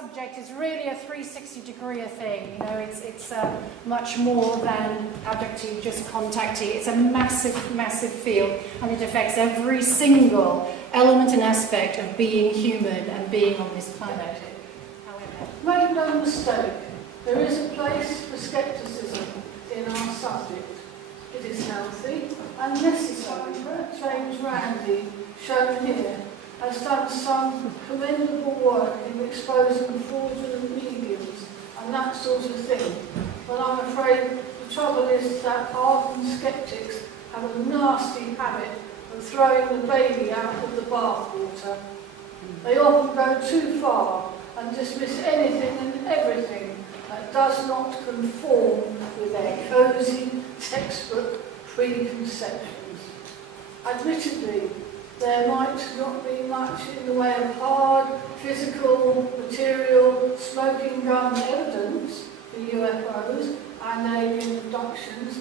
subject is really a 360-degree thing. You know, it's much more than abductee, just contactee. It's a massive, massive field, and it affects every single element and aspect of being human and being on this planet. Make no mistake, there is a place for scepticism in our subject. It is healthy and necessary. James Randi, shown here, has done some commendable work in exposing fraudulent mediums and that sort of thing. But I'm afraid the trouble is that hardened sceptics have a nasty habit of throwing the baby out of the bathwater. They often go too far and dismiss anything and everything that does not conform with their cosy, textbook preconceptions. Admittedly, there might not be much in the way of hard, physical, material, smoking gun evidence for UFOs and alien abductions.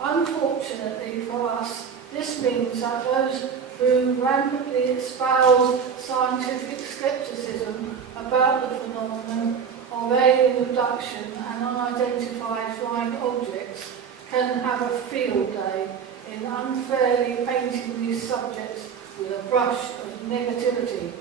Unfortunately for us, this means that those who rampantly espouse scientific skepticism about the phenomenon of alien abduction and unidentified flying objects can have a field day in unfairly painting these subjects with a brush of negativity.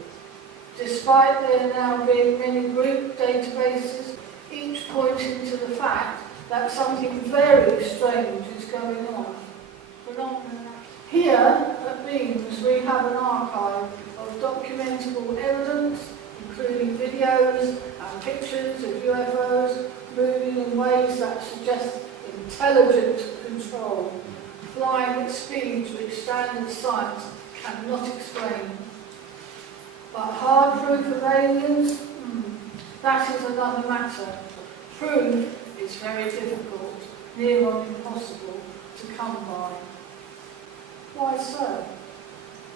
Despite there now being many group databases, each pointing to the fact that something very strange is going on. Here at Beams we have an archive of documentable evidence, including videos and pictures of UFOs moving in ways that suggest intelligent control, flying at speeds which standard science cannot explain. But hard proof of aliens? That is another matter. Proof is very difficult, near on impossible to come by. Why so?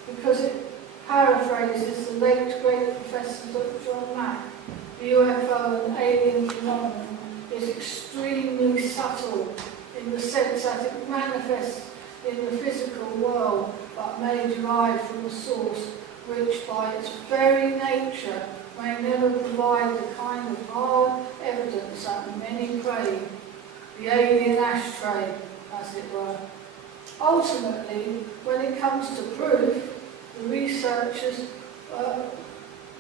Because it paraphrases the late great Professor Dr. John Mack. The UFO and alien phenomenon is extremely subtle in the sense that it manifests in the physical world but may derive from a source which by its very nature may never provide the kind of hard evidence that many crave, the alien ashtray, as it were. Ultimately, when it comes to proof, the researchers,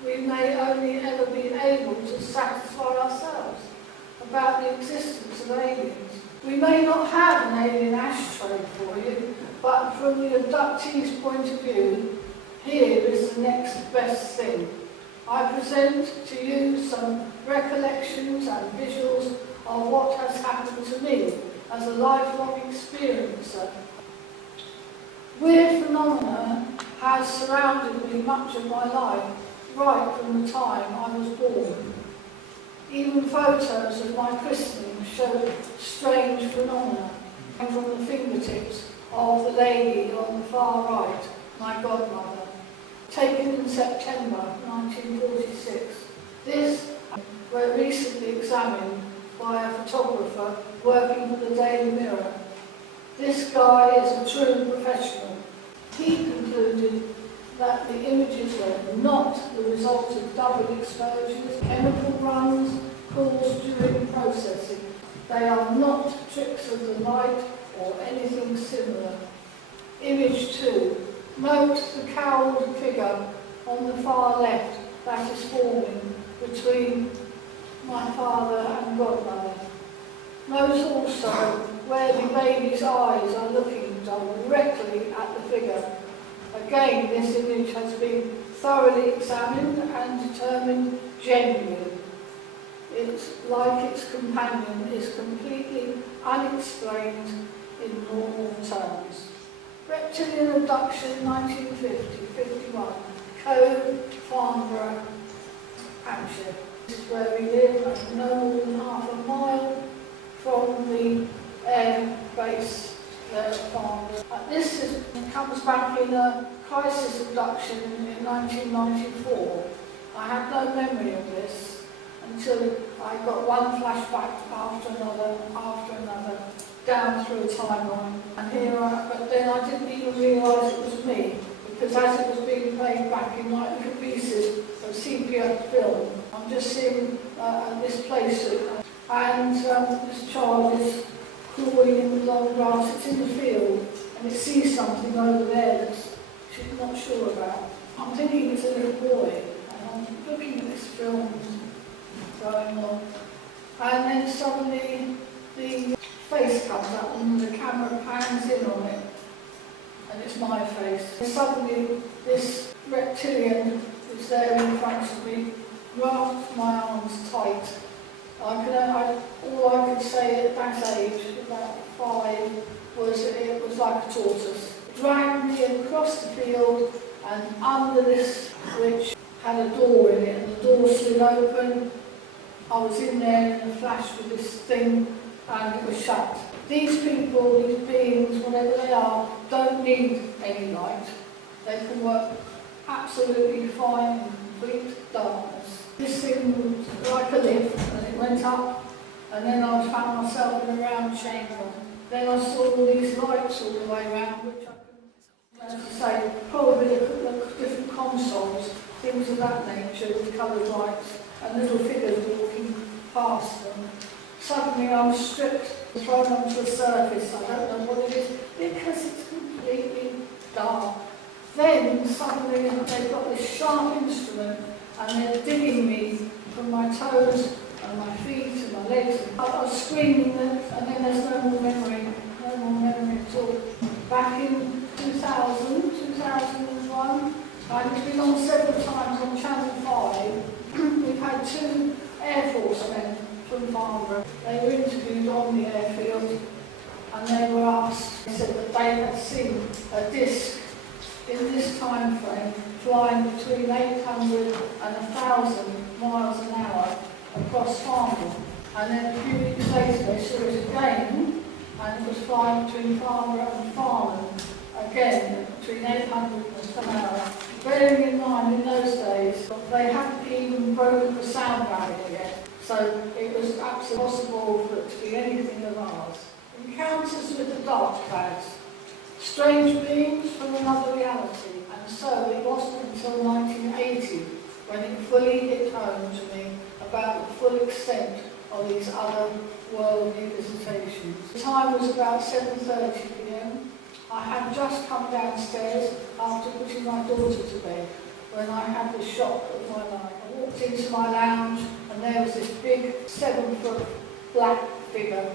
we may only ever be able to satisfy ourselves about the existence of aliens. We may not have an alien ashtray for you, but from the abductee's point of view, here is the next best thing. I present to you some recollections and visuals of what has happened to me as a lifelong experiencer. Weird phenomena has surrounded me much of my life, right from the time I was born. Even photos of my christening show strange phenomena from the fingertips of the lady on the far right, my godmother, taken in September 1946. This was recently examined by a photographer working for the Daily Mirror. This guy is a true professional. He concluded that the images were not the result of double exposures, chemical runs caused during processing. They are not tricks of the light or anything similar. Image 2. Note the cowled figure on the far left that is forming between my father and godmother. Note also where the baby's eyes are looking directly at the figure. Again, this image has been thoroughly examined and determined genuine. It's like its companion is completely unexplained in normal terms. Reptilian abduction 1950-51, Cove, Farnborough, Hampshire. This is where we live, at no more than half a mile from the air base there at Farnborough. This comes back in a crisis abduction in 1994. I had no memory of this until I got one flashback after another, down through a timeline. And here but then I didn't even realise it was me, because as it was being played back in like little pieces of sepia film, I'm just seeing this place, and this child is crawling in the long grass. It's in the field, and it sees something over there that she's not sure about. I'm thinking it's a little boy, and I'm looking at this film going on, and then suddenly the face comes up and the camera pans in on it, and it's my face. And suddenly this reptilian is there in front of me, grasped my arms tight. All I could say at that age, about 5, was it was like a tortoise. It dragged me across the field and under this, which had a door in it, and the door slid open. I was in there in a flash with this thing, and it was shut. These people, these beings, whatever they are, don't need any light. They can work absolutely fine in complete darkness. This thing was like a lift, and it went up, and then I found myself in a round chamber. Then I saw all these lights all the way around, which I can, as I say, probably different consoles, things of that nature with coloured lights, and little figures walking past them. Suddenly I'm stripped, thrown onto the surface. I don't know what it is, because it's completely dark. Then suddenly they've got this sharp instrument, and they're digging me from my toes and my feet and my legs. I was screaming, and then there's no more memory at all. Back in 2001, I've been on several times on Channel 5. We've had 2 Air Force men from Farnborough. They were interviewed on the airfield, and they were asked, they said that they had seen a disc in this time frame flying between 800 and 1,000 miles an hour across Farnborough. And then a few weeks later they saw it again, and it was flying between Farnborough and Farnham, again between 800 and 1,000 an hour. Bearing in mind, in those days, they hadn't even broken the sound barrier yet, so it was absolutely impossible for it to be anything of ours. Encounters with the dark clouds, strange beings from another reality, and so it wasn't until 1980 when it fully hit home to me about the full extent of these other worldly visitations. The time was about 7:30 p.m. I had just come downstairs after putting my daughter to bed when I had the shock of my life. I walked into my lounge, and there was this big 7-foot black figure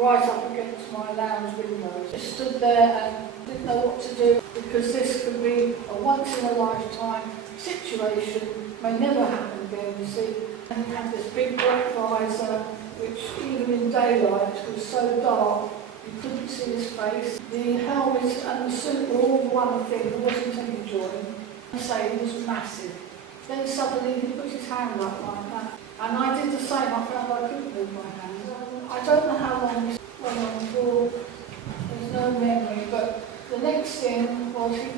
right up against my lounge windows. I stood there and didn't know what to do, because this could be a once-in-a-lifetime situation, may never happen again, you see. And he had this big black visor, which even in daylight was so dark you couldn't see his face. The helmet and the suit were all one thing, there wasn't any join. I say he was massive. Then suddenly he put his hand up like that, and I did the same. I found I couldn't move my hand. I don't know how long this went on for, there's no memory, but the next thing was he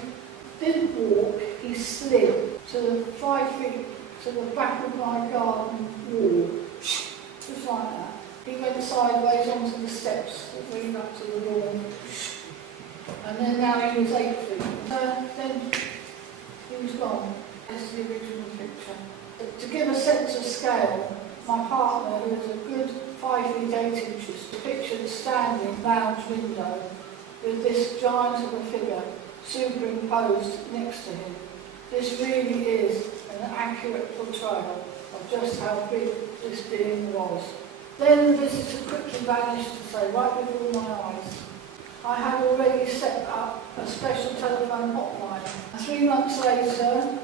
didn't walk, he slid to 5 feet to the back of my garden wall, just like that. He went sideways onto the steps that lead up to the lawn, and then now he was 8 feet. Then he was gone. This is the original picture. To give a sense of scale, my partner, who was a good 5 feet 8 inches, pictured standing lounge window with this giant of a figure superimposed next to him. This really is an accurate portrayal of just how big this being was. Then the visitor quickly vanished, to say, right before my eyes. I had already set up a special telephone hotline. 3 months later,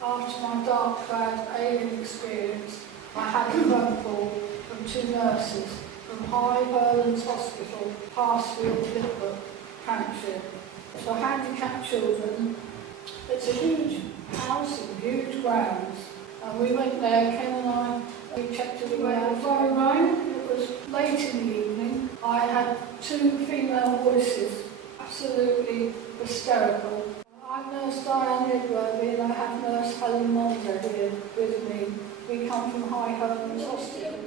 after my dark cloud alien experience, I had a phone call from 2 nurses from High Herlands Hospital, Parsfield, Lipbrook, Hampshire. For handicapped children, it's a huge house and huge grounds. And we went there, Ken and I, we checked it out. The phone rang, it was late in the evening. I had 2 female voices, absolutely hysterical. I'm Nurse Diane Edworthy, and I have Nurse Helen Monza here with me. We come from High Herlands Hospital.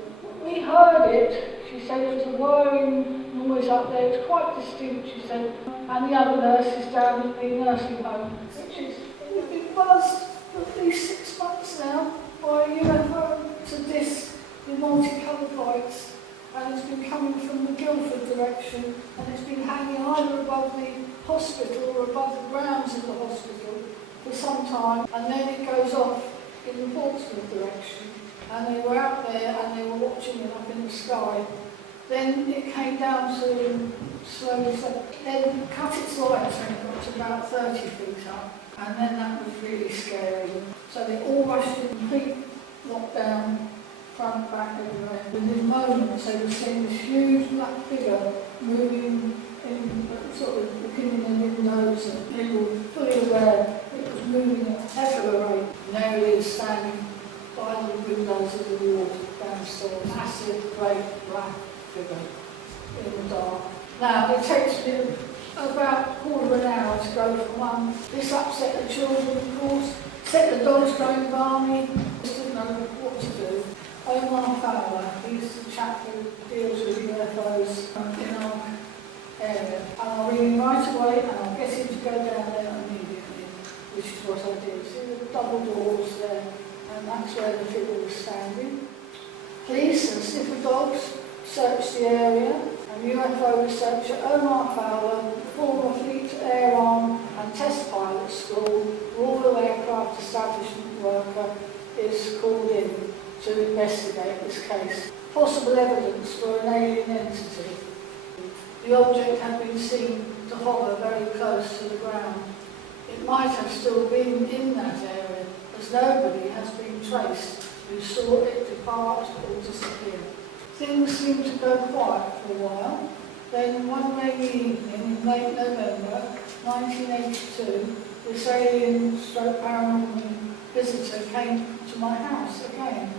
We heard it, she said, it was a whirring noise up there, it's quite distinct, she said, and the other nurse is down in the nursing home. We've been buzzed for at least 6 months now by a UFO to disc with multicoloured lights, and it's been coming from the Guildford direction, and it's been hanging either above the hospital or above the grounds of the hospital for some time, and then it goes off in the Portsmouth direction. And they were out there and they were watching it up in the sky. Then it came down to slowly, then cut its lights when it got to about 30 feet up, and then that was really scary. So they all rushed in complete lockdown, front, back, everywhere. Within moments they were seeing this huge black figure moving in, sort of looking in the windows, and they were fully aware it was moving at a heck of a rate. And there he is standing by the windows of the ward downstairs, massive, great black figure in the dark. Now, it takes me about a quarter of an hour to go from one. This upset the children, of course, set the dogs going balmy, just didn't know what to do. Omar Fowler, he's the chap who deals with UFOs in our area. And I'll ring him right away and I'll get him to go down there immediately, which is what I did. See the double doors there, and that's where the figure was standing. Police and sniffer dogs searched the area, and UFO researcher Omar Fowler, former Fleet Air Arm and Test Pilot School, Royal Aircraft Establishment worker, is called in to investigate this case. Possible evidence for an alien entity. The object had been seen to hover very close to the ground. It might have still been in that area, as nobody has been traced who saw it depart or disappear. Things seemed to go quiet for a while. Then one rainy evening in late November 1982, this alien/paranormal visitor came to my house again.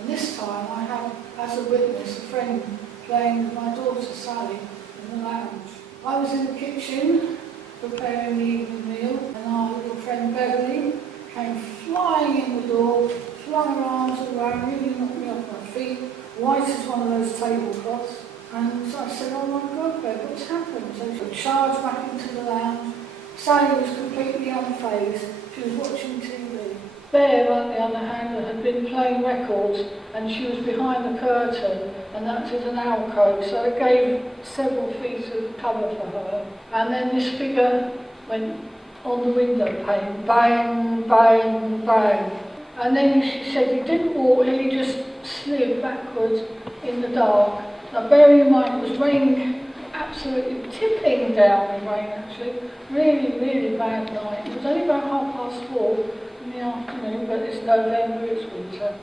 And this time I had, as a witness, a friend playing with my daughter Sally in the lounge. I was in the kitchen preparing the evening meal, and our little friend Beverly came flying in the door, flung her arms around me, really knocked me off my feet, white as one of those tablecloths. And so I said, "Oh my God, Bev, what's happened?" So she charged back into the lounge. Sally was completely unfazed. She was watching TV. Bear, on the other hand, had been playing records, and she was behind the curtain, and that was an alcove, so it gave several feet of cover for her. And then this figure went on the window pane, bang, bang, bang. And then she said he didn't walk, he just slid backwards in the dark. Now bearing in mind it was raining, absolutely tipping down with rain actually, really, really bad night. It was only about 4:30 in the afternoon, but it's November, it's winter.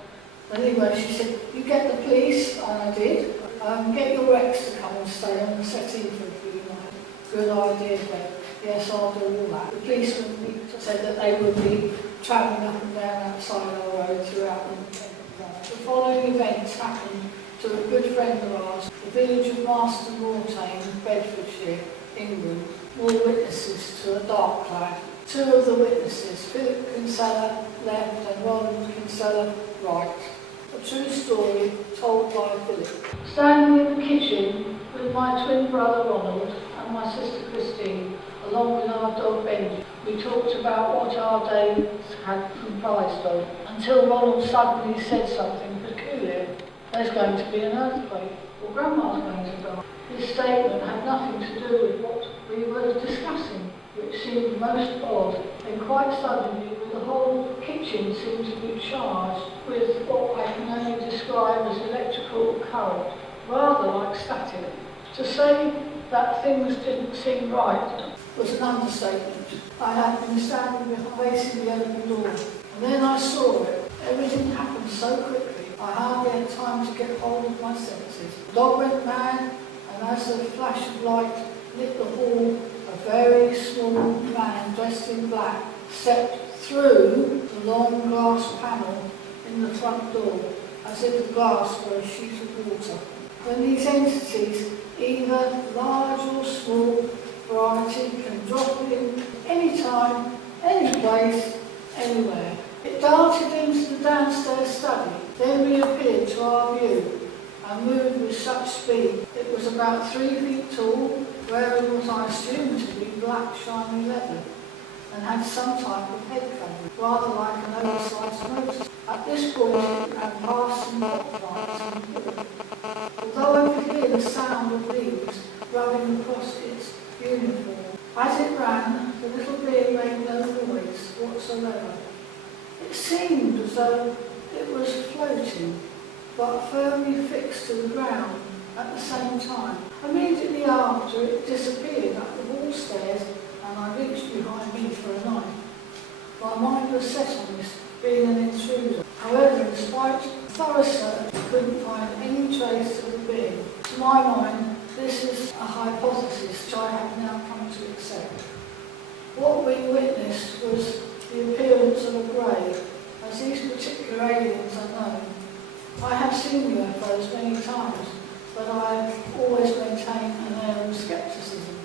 Anyway, she said, "You get the police," and I did. "Get your ex to come and stay on the settee for a few nights." "Good idea, Bev. Yes, I'll do all that." The policeman said that they would be travelling up and down outside our road throughout the weekend. The following events happened to a good friend of ours, the village of Marston Mortain, Bedfordshire, England. All witnesses to a dark cloud. Two of the witnesses, Philip Kinsella left and Ronald Kinsella right. A true story told by Philip. Standing in the kitchen with my twin brother Ronald and my sister Christine, along with our dog Benji, we talked about what our days had comprised of, until Ronald suddenly said something peculiar. "There's going to be an earthquake, or Grandma's going to die." His statement had nothing to do with what we were discussing, which seemed most odd. And quite suddenly, the whole kitchen seemed to be charged with what I can only describe as electrical current, rather like static. To say that things didn't seem right was an understatement. I had been standing facing the open door, and then I saw it. Everything happened so quickly, I hardly had time to get hold of my senses. The dog went mad, and as the flash of light lit the hall, a very small man dressed in black stepped through the long glass panel in the front door, as if the glass were a sheet of water. When these entities, either large or small, variety, can drop in any time, any place, anywhere. It darted into the downstairs study, then reappeared to our view and moved with such speed. It was about 3 feet tall, wearing what I assumed to be black shiny leather, and had some type of head covering, rather like an oversized motor. At this point it ran past some hot lights and blue. Although I could hear the sound of leaves rubbing across its uniform. As it ran, the little being made no noise whatsoever. It seemed as though it was floating, but firmly fixed to the ground at the same time. Immediately after, it disappeared up the hall stairs, and I reached behind me for a knife. My mind was set on this being an intruder. However, in spite of thorough search, I couldn't find any trace of the being. To my mind, this is a hypothesis which I have now come to accept. What we witnessed was the appearance of a grave, as these particular aliens are known. I have seen UFOs many times, but I have always maintained an air of scepticism.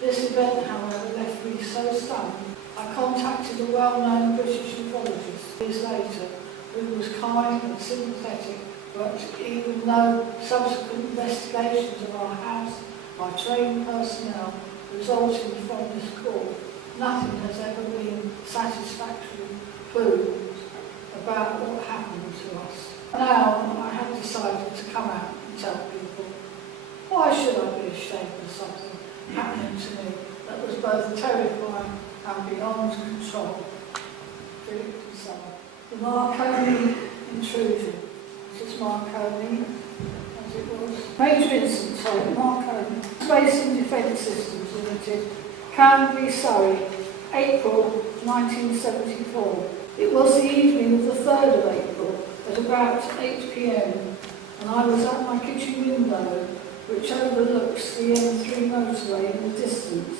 This event, however, left me so stunned. I contacted a well-known British ufologist years later, who was kind and sympathetic, but even though subsequent investigations of our house by trained personnel resulting from this call, nothing has ever been satisfactorily proved about what happened to us. Now I have decided to come out and tell people, why should I be ashamed of something happening to me that was both terrifying and beyond control? Philip Summer. The Marconi intrusion. This is Marconi, as it was. Major incident, Marconi. Space and Defence Systems Limited, Canby, Surrey, April 1974. It was the evening of the 3rd of April at about 8 p.m. and I was at my kitchen window, which overlooks the M3 motorway in the distance,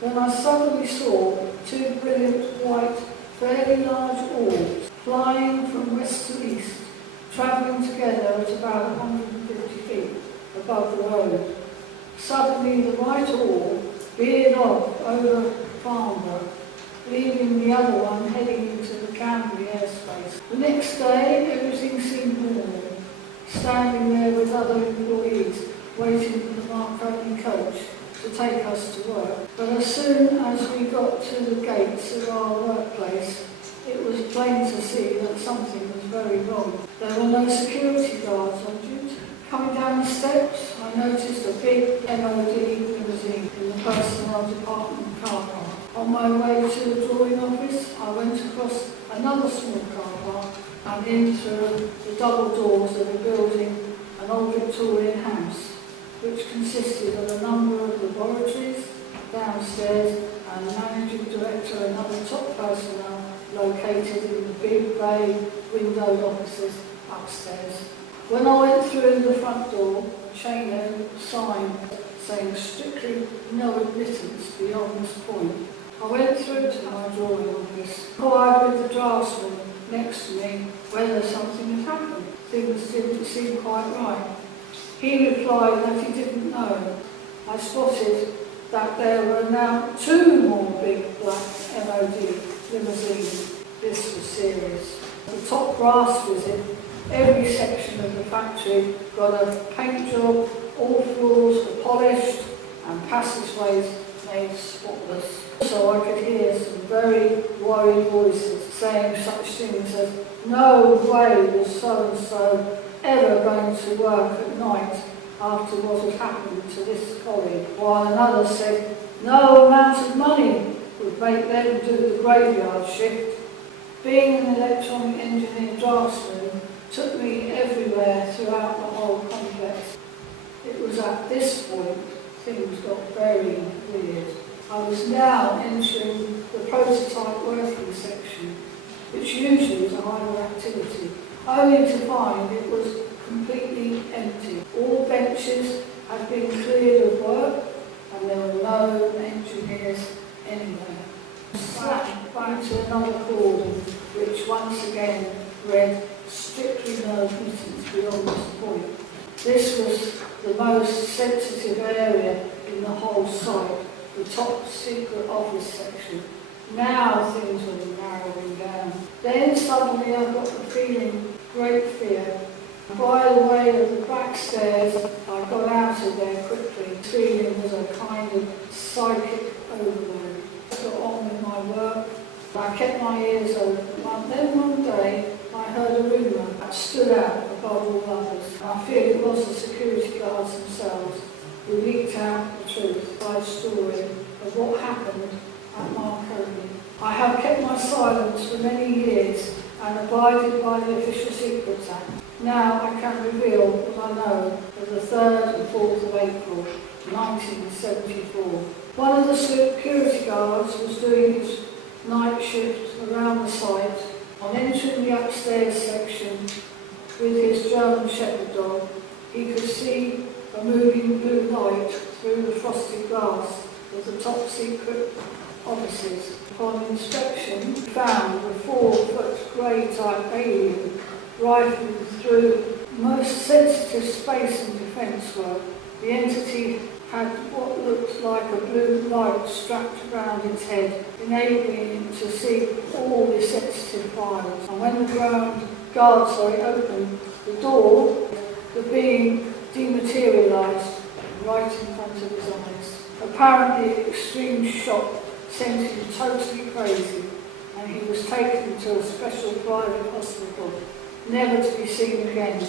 when I suddenly saw two brilliant white, fairly large orbs flying from west to east, travelling together at about 150 feet above the road. Suddenly the right orb veered off over Farnborough, leaving the other one heading into the Canby airspace. The next day, everything seemed normal, standing there with other employees waiting for the Marconi coach to take us to work. But as soon as we got to the gates of our workplace, it was plain to see that something was very wrong. There were no security guards on duty. Coming down the steps, I noticed a big MOD limousine in the personnel department car park. On my way to the drawing office, I went across another small car park and in through the double doors of a building, an old Victorian house, which consisted of a number of laboratories downstairs and managing director and other top personnel located in the big bay windowed offices upstairs. When I went through the front door, a chain sign saying strictly no admittance beyond this point. I went through to my drawing office, inquired with the draftsman next to me whether something had happened. Things didn't seem quite right. He replied that he didn't know. I spotted that there were now two more big black MOD limousines. This was serious. The top brass visit, every section of the factory got a paint job, all floors were polished and passageways made spotless. So I could hear some very worried voices saying such things as, no way was so-and-so ever going to work at night after what had happened to this colleague, while another said no amount of money would make them do the graveyard shift. Being an electronic engineer draftsman took me everywhere throughout the whole complex. It was at this point things got very weird. I was now entering the prototype working section, which usually is a higher activity, only to find it was completely empty. All benches had been cleared of work and there were no engineers anywhere. I sat back to another recording, which once again read strictly no admittance beyond this point. This was the most sensitive area in the whole site, the top secret office section. Now things were narrowing down. Then suddenly I got the feeling, great fear, By the way of the back stairs, I got out of there quickly. The feeling was a kind of psychic overload. I got on with my work. I kept my ears open. And then one day, I heard a rumour that stood out above all others. I feel it was the security guards themselves who leaked out the truth, my story of what happened at Marconi. I have kept my silence for many years and abided by the Official Secrets Act. Now I can reveal what I know of the 3rd and 4th of April 1974. One of the security guards was doing his night shift around the site. On entering the upstairs section with his German Shepherd dog, he could see a moving blue light through the frosted glass of the top secret offices. Upon inspection, he found a 4-foot grey-type alien rifling through most sensitive space and defence work. The entity had what looked like a blue light strapped around its head, enabling it to see all the sensitive files. And when the guard opened the door, the being dematerialised right in front of his eyes. Apparently, extreme shock sent him totally crazy, and he was taken to a special private hospital, never to be seen again.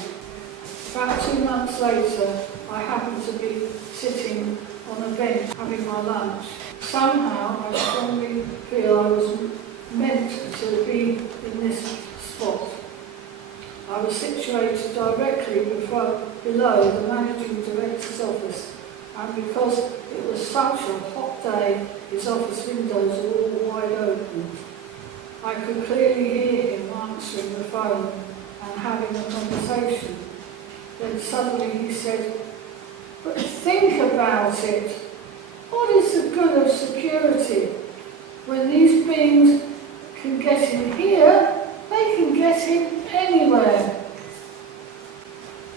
About 2 months later, I happened to be sitting on a bench having my lunch. Somehow, I strongly feel I was meant to be in this spot. I was situated directly below the managing director's office, and because it was such a hot day, his office windows were all wide open. I could clearly hear him answering the phone and having a conversation. Then suddenly he said, "But think about it. What is the good of security? When these beings can get in here, they can get in anywhere."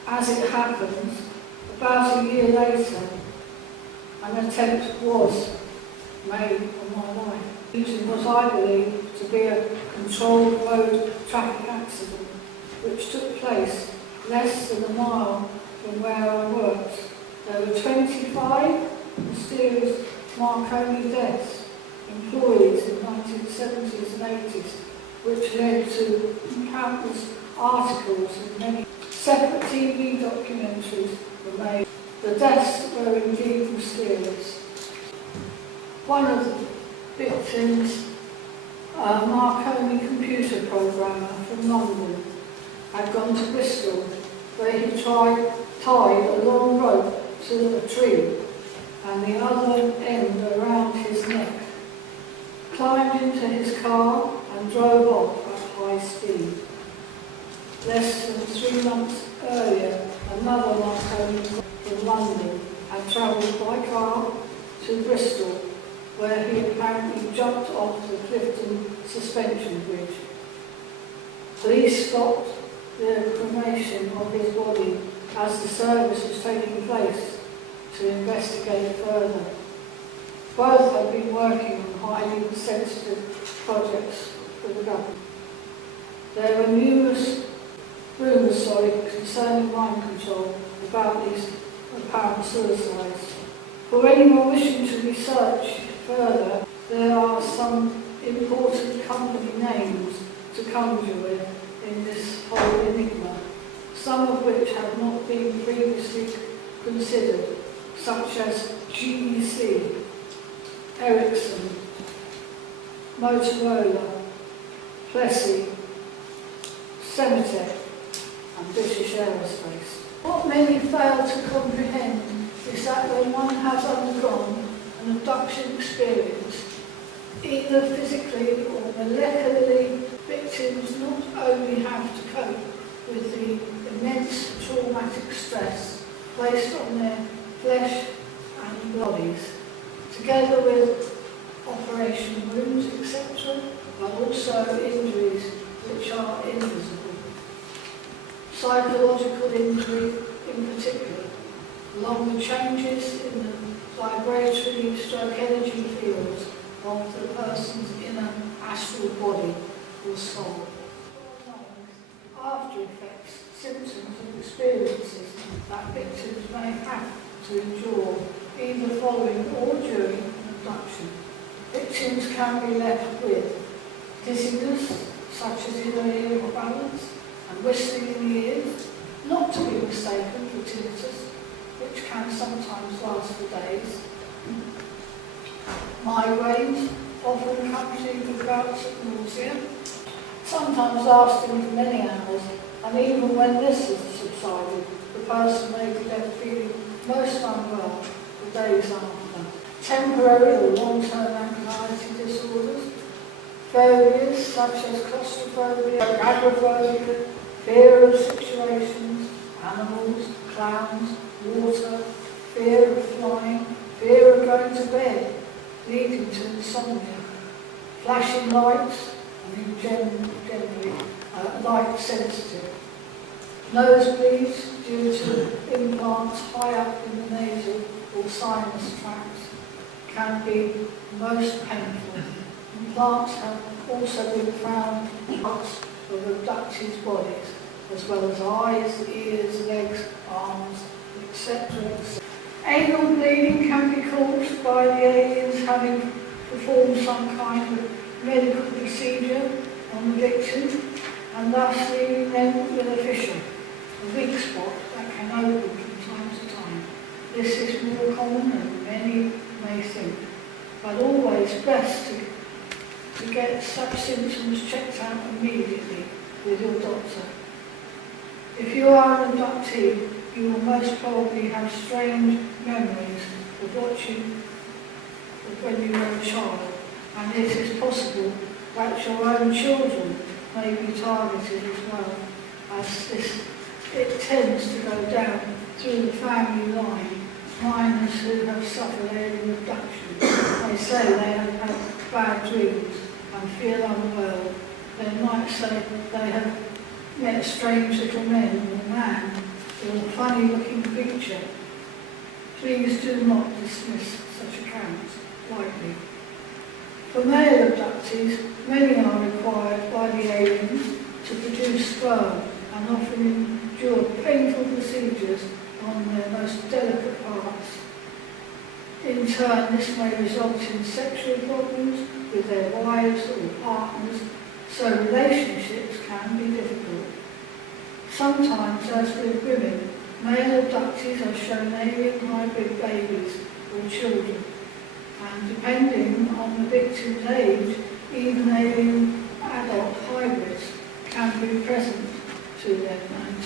As it happens, about a year later, an attempt was made on my life, using what I believe to be a controlled road traffic accident, which took place less than a mile from where I worked. There were 25 mysterious Marconi deaths, employees in the 1970s and 80s, which led to countless articles and many separate TV documentaries were made. The deaths were indeed mysterious. One of the victims, a Marconi computer programmer from London, had gone to Bristol, where he tied a long rope to a tree and the other end around his neck, climbed into his car and drove off at high speed. Less than 3 months earlier, another Marconi from London had travelled by car to Bristol, where he apparently jumped off the Clifton suspension bridge. Police stopped the cremation of his body as the service was taking place to investigate further. Both had been working on highly sensitive projects for the government. There were numerous rumours concerning mind control about these apparent suicides. For anyone wishing to research further, there are some important company names to conjure with in this whole enigma, some of which have not been previously considered, such as GEC, Ericsson, Motorola, Plessy, Semitech, and British Aerospace. What many fail to comprehend is that when one has undergone an abduction experience, either physically or molecularly, victims not only have to cope with the immense traumatic stress placed on their flesh and bodies, together with operation wounds, etc., but also injuries which are invisible. Psychological injury in particular, along with changes in the vibratory stroke energy fields of the person's inner astral body or soul. After effects symptoms and experiences that victims may have to endure either following or during an abduction. Victims can be left with dizziness, such as inner balance, and whistling in the ears, not to be mistaken for tinnitus, which can sometimes last for days. Migraines, often accompanied with bouts of nausea, sometimes lasting for many hours, and even when this has subsided, the person may be left feeling most unwell for days after. Temporary or long-term anxiety disorders, phobias such as claustrophobia, agoraphobia, fear of situations, animals, clowns, water, fear of flying, fear of going to bed, leading to insomnia, flashing lights, and generally light sensitive. Nosebleeds due to implants high up in the nasal or sinus tracts can be most painful. Implants have also been found in parts of abductees' bodies, as well as eyes, ears, legs, arms, etc. Anal bleeding can be caused by the aliens having performed some kind of medical procedure on the victim, and thus leaving them with a fissure, a weak spot that can open from time to time. This is more common than many may think, but always best to get such symptoms checked out immediately with your doctor. If you are an abductee, you will most probably have strange memories of when you were a child, and it is possible that your own children may be targeted as well, as it tends to go down through the family line. Minors who have suffered alien abduction, they say they have had bad dreams and feel unwell. They might say they have met strange little men or man or a funny-looking creature. Please do not dismiss such accounts lightly. For male abductees, many are required by the aliens to produce sperm and often endure painful procedures on their most delicate parts. In turn, this may result in sexual problems with their wives or partners, so relationships can be difficult. Sometimes, as with women, male abductees are shown alien hybrid babies or children, and depending on the victim's age, even alien adult hybrids can be present to them and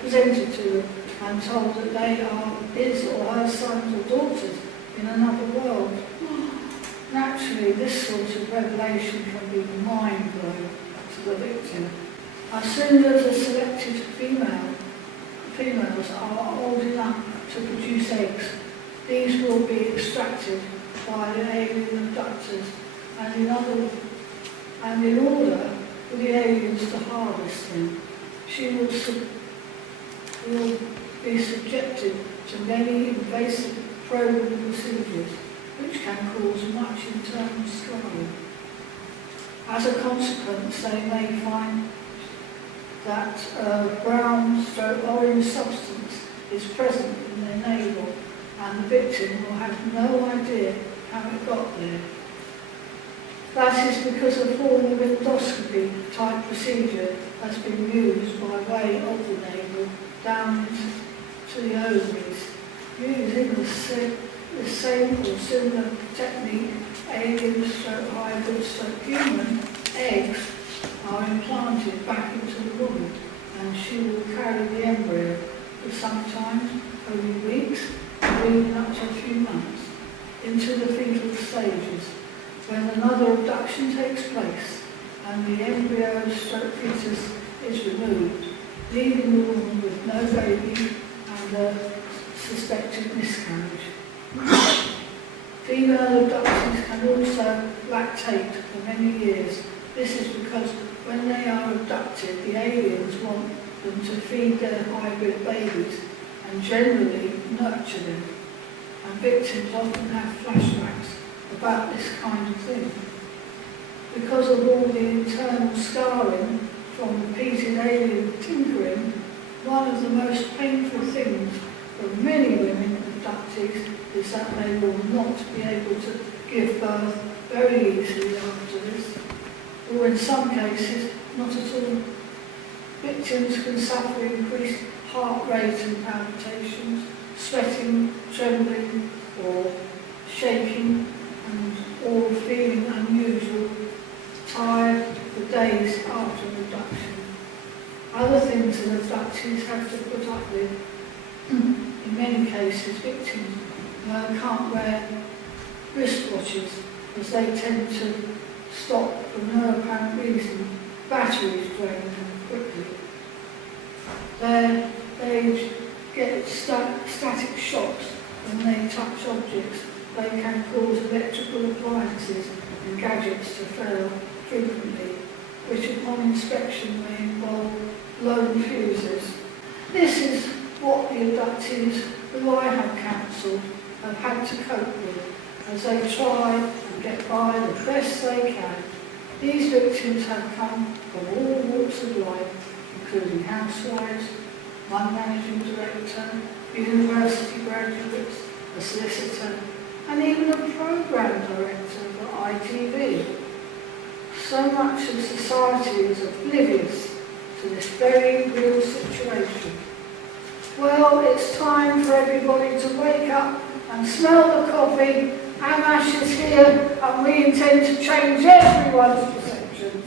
presented to them and told that they are his or her sons or daughters in another world. Naturally, this sort of revelation can be mind-blowing to the victim. As soon as the selected females are old enough to produce eggs, these will be extracted by the alien abductors, and in order for the aliens to harvest them, she will be subjected to many invasive probing procedures, which can cause much internal scarring. As a consequence, they may find that brown/orange substance is present in their navel, and the victim will have no idea how it got there. That is because a form of endoscopy type procedure has been used by way of the navel down to the ovaries. Using the same or similar technique, alien/hybrid/human eggs are implanted back into the woman, and she will carry the embryo for sometimes only weeks, or even up to a few months, into the fetal stages, when another abduction takes place and the embryo/fetus is removed, leaving the woman with no baby and a suspected miscarriage. Female abductees can also lactate for many years. This is because when they are abducted, the aliens want them to feed their hybrid babies and generally nurture them. And victims often have flashbacks about this kind of thing. Because of all the internal scarring from repeated alien tinkering, one of the most painful things for many women abductees is that they will not be able to give birth very easily after this, or in some cases, not at all. Victims can suffer increased heart rate and palpitations, sweating, trembling, or shaking, and all feeling unusual, tired for days after abduction. Other things that abductees have to put up with. In many cases, victims can't wear wristwatches as they tend to stop for no apparent reason. Batteries drain them quickly. They get static shocks when they touch objects. They can cause electrical appliances and gadgets to fail frequently, which upon inspection may involve blown fuses. This is what the abductees who I have counselled have had to cope with as they try and get by the best they can. These victims have come from all walks of life, including housewives, one managing director, university graduates, a solicitor, and even a programme director for ITV. So much of society is oblivious to this very real situation. Well, it's time for everybody to wake up and smell the coffee. AMMACH is here, and we intend to change everyone's perception.